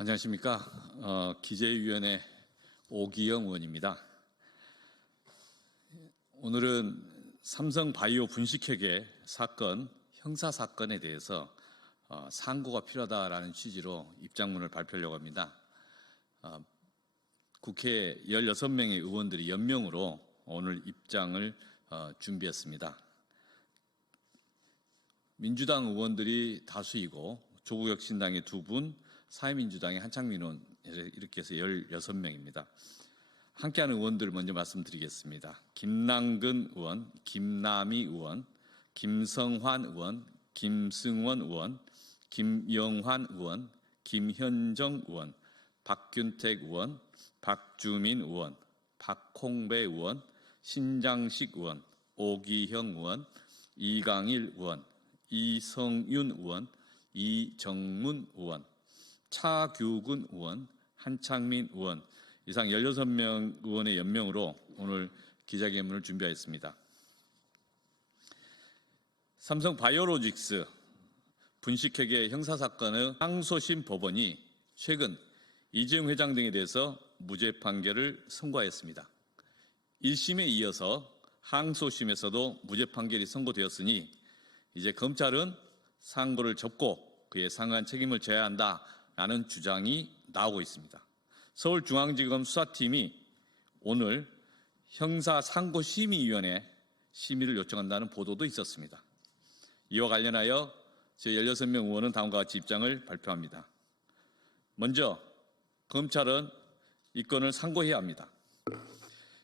안녕하십니까. 기재위원회 오기영 의원입니다. 오늘은 삼성바이오 분식회계 사건, 형사사건에 대해서 상고가 필요하다라는 취지로 입장문을 발표하려고 합니다. 국회 16명의 의원들이 연명으로 오늘 입장을 준비했습니다. 민주당 의원들이 다수이고 조국혁신당의 2분, 사회민주당의 한창민 의원 이렇게 해서 16명입니다. 함께하는 의원들을 먼저 말씀드리겠습니다. 김남근 의원, 김남희 의원, 김성환 의원, 김승원 의원, 김영환 의원, 김현정 의원, 박균택 의원, 박주민 의원, 박홍배 의원, 신장식 의원, 오기형 의원, 이강일 의원, 이성윤 의원, 이정문 의원, 차규근 의원, 한창민 의원, 이상 16명 의원의 연명으로 오늘 기자회견문을 준비하였습니다. 삼성바이오로직스 분식회계 형사사건의 항소심 법원이 최근 이재용 회장 등에 대해서 무죄 판결을 선고하였습니다. 1심에 이어서 항소심에서도 무죄 판결이 선고되었으니 이제 검찰은 상고를 접고 그에 상응한 책임을 져야 한다라는 주장이 나오고 있습니다. 서울중앙지검 수사팀이 오늘 형사상고심의위원회 심의를 요청한다는 보도도 있었습니다. 이와 관련하여 제16명 의원은 다음과 같이 입장을 발표합니다. 먼저 검찰은 이 건을 상고해야 합니다.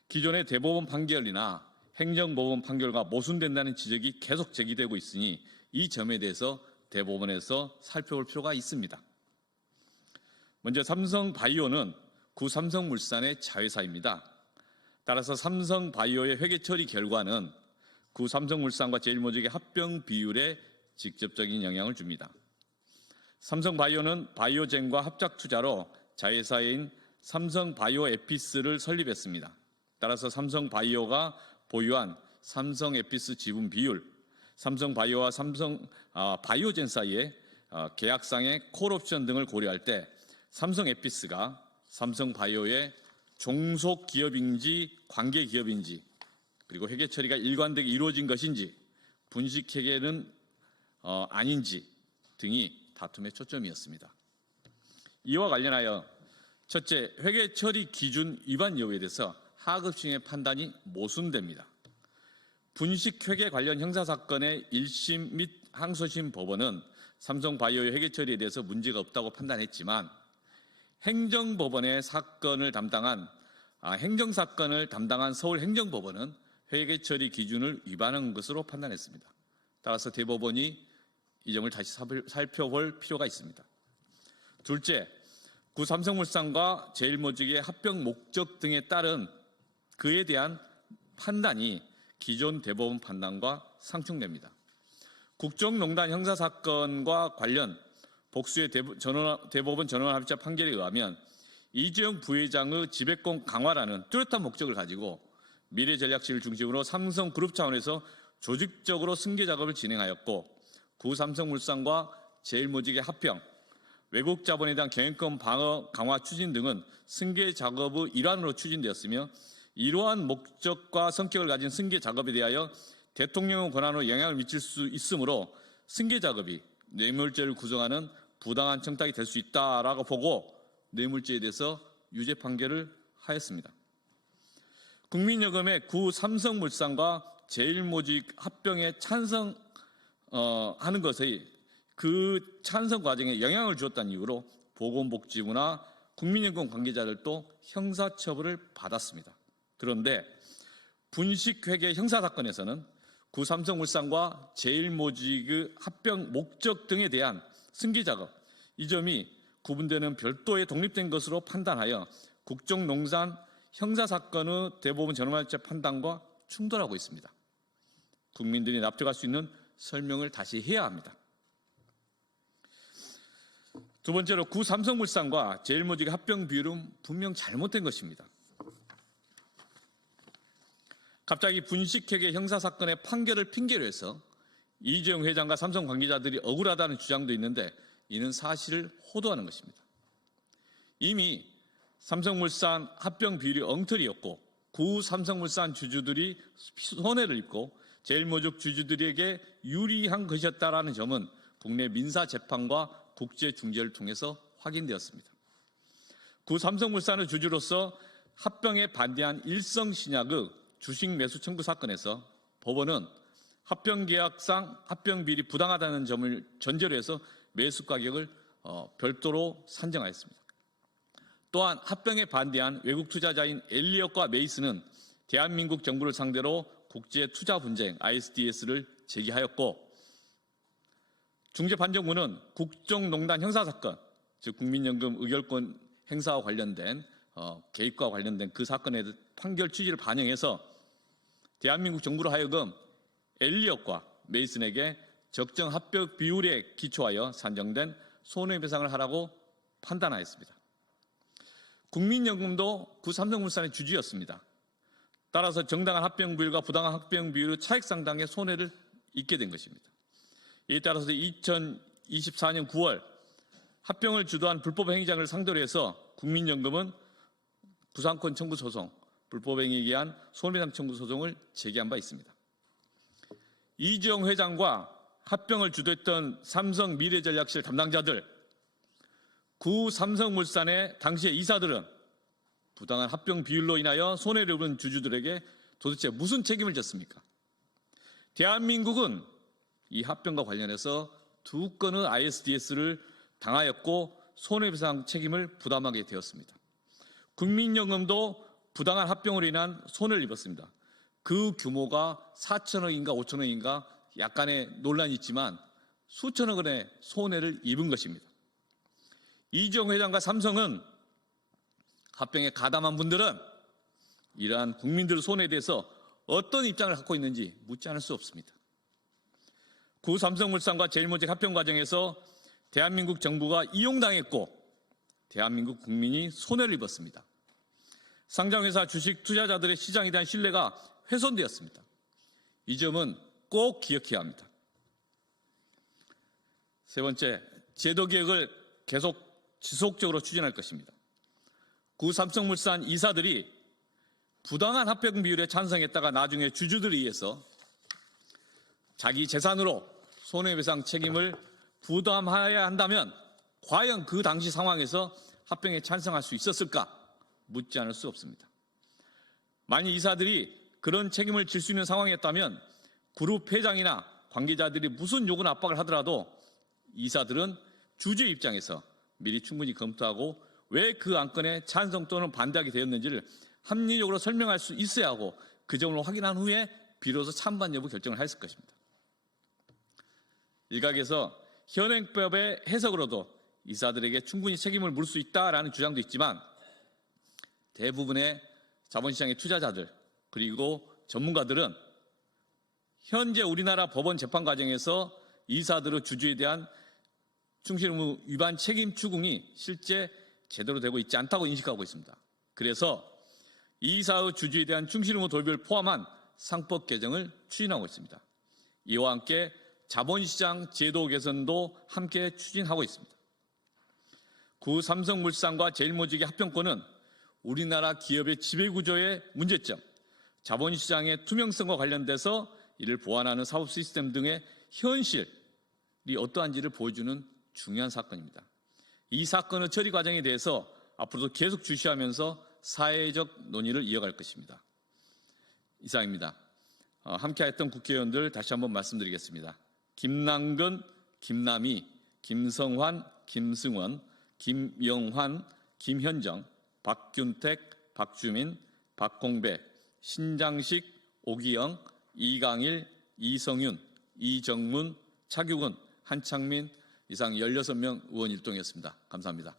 기존의 대법원 판결이나 행정법원 판결과 모순된다는 지적이 계속 제기되고 있으니 이 점에 대해서 대법원에서 살펴볼 필요가 있습니다. 먼저 삼성바이오는 구 삼성물산의 자회사입니다. 따라서 삼성바이오의 회계 처리 결과는 구 삼성물산과 제일모직의 합병 비율에 직접적인 영향을 줍니다. 삼성바이오는 바이오젠과 합작 투자로 자회사인 삼성바이오에피스를 설립했습니다. 따라서 삼성바이오가 보유한 삼성에피스 지분 비율, 삼성바이오와 바이오젠 사이의 계약상의 콜옵션 등을 고려할 때 삼성에피스가 삼성바이오의 종속 기업인지 관계 기업인지 그리고 회계 처리가 일관되게 이루어진 것인지 분식회계는 아닌지 등이 다툼의 초점이었습니다. 이와 관련하여 첫째, 회계 처리 기준 위반 여부에 대해서 하급심의 판단이 모순됩니다. 분식회계 관련 형사사건의 1심 및 항소심 법원은 삼성바이오의 회계 처리에 대해서 문제가 없다고 판단했지만 행정사건을 담당한 서울행정법원은 회계 처리 기준을 위반한 것으로 판단했습니다. 따라서 대법원이 이 점을 다시 살펴볼 필요가 있습니다. 둘째, 구 삼성물산과 제일모직의 합병 목적 등에 따른 그에 대한 판단이 기존 대법원 판단과 상충됩니다. 국정농단 형사사건과 관련 복수의 대법원 전원합의체 판결에 의하면 이재용 부회장의 지배권 강화라는 뚜렷한 목적을 가지고 미래전략실을 중심으로 삼성그룹 차원에서 조직적으로 승계 작업을 진행하였고 구 삼성물산과 제일모직의 합병, 외국 자본에 대한 경영권 방어 강화 추진 등은 승계 작업의 일환으로 추진되었으며 이러한 목적과 성격을 가진 승계 작업에 대하여 대통령의 권한으로 영향을 미칠 수 있으므로 승계 작업이 뇌물죄를 구성하는 부당한 청탁이 될 수 있다라고 보고 뇌물죄에 대해서 유죄 판결을 하였습니다. 국민연금의 구 삼성물산과 제일모직 합병에 찬성하는 것의 그 찬성 과정에 영향을 주었다는 이유로 보건복지부나 국민연금 관계자들도 형사처벌을 받았습니다. 그런데 분식회계 형사사건에서는 구 삼성물산과 제일모직의 합병 목적 등에 대한 승계작업, 이 점이 구분되는 별도의 독립된 것으로 판단하여 국정농단 형사사건의 대법원 전원합의체 판단과 충돌하고 있습니다. 국민들이 납득할 수 있는 설명을 다시 해야 합니다. 두 번째로 구 삼성물산과 제일모직의 합병 비율은 분명 잘못된 것입니다. 갑자기 분식회계 형사사건의 판결을 핑계로 해서 이재용 회장과 삼성 관계자들이 억울하다는 주장도 있는데 이는 사실을 호도하는 것입니다. 이미 삼성물산 합병 비율이 엉터리였고 구 삼성물산 주주들이 손해를 입고 제일모직 주주들에게 유리한 것이었다라는 점은 국내 민사재판과 국제중재를 통해서 확인되었습니다. 구 삼성물산의 주주로서 합병에 반대한 일성신약의 주식 매수 청구 사건에서 법원은 합병계약상 합병비율이 부당하다는 점을 전제로 해서 매수 가격을 별도로 산정하였습니다. 또한 합병에 반대한 외국 투자자인 엘리엇과 메이슨은 대한민국 정부를 상대로 국제투자분쟁 ISDS를 제기하였고 중재판정부는 국정농단 형사사건, 즉 국민연금 의결권 행사와 관련된 개입과 관련된 그 사건의 판결 취지를 반영해서 대한민국 정부로 하여금 엘리엇과 메이슨에게 적정 합병 비율에 기초하여 산정된 손해배상을 하라고 판단하였습니다. 국민연금도 구 삼성물산의 주주였습니다. 따라서 정당한 합병 비율과 부당한 합병 비율의 차익 상당의 손해를 입게 된 것입니다. 이에 따라서 2024년 9월 합병을 주도한 불법행위자를 상대로 해서 국민연금은 구상권 청구 소송, 불법행위에 의한 손해배상 청구 소송을 제기한 바 있습니다. 이주영 회장과 합병을 주도했던 삼성미래전략실 담당자들, 구 삼성물산의 당시의 이사들은 부당한 합병 비율로 인하여 손해를 입은 주주들에게 도대체 무슨 책임을 졌습니까? 대한민국은 이 합병과 관련해서 2건의 ISDS를 당하였고 손해배상 책임을 부담하게 되었습니다. 국민연금도 부당한 합병으로 인한 손해를 입었습니다. 그 규모가 4천억인가 5천억인가 약간의 논란이 있지만 수천억 원의 손해를 입은 것입니다. 이주영 회장과 삼성은 합병에 가담한 분들은 이러한 국민들의 손해에 대해서 어떤 입장을 갖고 있는지 묻지 않을 수 없습니다. 구 삼성물산과 제일모직 합병 과정에서 대한민국 정부가 이용당했고 대한민국 국민이 손해를 입었습니다. 상장회사 주식 투자자들의 시장에 대한 신뢰가 훼손되었습니다. 이 점은 꼭 기억해야 합니다. 세 번째, 제도개혁을 계속 지속적으로 추진할 것입니다. 구 삼성물산 이사들이 부당한 합병 비율에 찬성했다가 나중에 주주들에 의해서 자기 재산으로 손해배상 책임을 부담해야 한다면 과연 그 당시 상황에서 합병에 찬성할 수 있었을까? 묻지 않을 수 없습니다. 만일 이사들이 그런 책임을 질 수 있는 상황이었다면 그룹 회장이나 관계자들이 무슨 요구나 압박을 하더라도 이사들은 주주의 입장에서 미리 충분히 검토하고 왜 그 안건에 찬성 또는 반대하게 되었는지를 합리적으로 설명할 수 있어야 하고 그 점을 확인한 후에 비로소 찬반 여부 결정을 했을 것입니다. 일각에서 현행법의 해석으로도 이사들에게 충분히 책임을 물을 수 있다라는 주장도 있지만 대부분의 자본시장의 투자자들 그리고 전문가들은 현재 우리나라 법원 재판 과정에서 이사들의 주주에 대한 충실 의무 위반 책임 추궁이 실제 제대로 되고 있지 않다고 인식하고 있습니다. 그래서 이사의 주주에 대한 충실 의무 도입을 포함한 상법 개정을 추진하고 있습니다. 이와 함께 자본시장 제도 개선도 함께 추진하고 있습니다. 구 삼성물산과 제일모직의 합병권은 우리나라 기업의 지배구조의 문제점, 자본시장의 투명성과 관련돼서 이를 보완하는 사법 시스템 등의 현실이 어떠한지를 보여주는 중요한 사건입니다. 이 사건의 처리 과정에 대해서 앞으로도 계속 주시하면서 사회적 논의를 이어갈 것입니다. 이상입니다. 함께했던 국회의원들 다시 한번 말씀드리겠습니다. 김남근, 김남희, 김성환, 김승원, 김영환, 김현정, 박균택, 박주민, 박공배, 신장식, 오기영, 이강일, 이성윤, 이정문, 차규근, 한창민 이상 16명 의원 일동이었습니다. 감사합니다.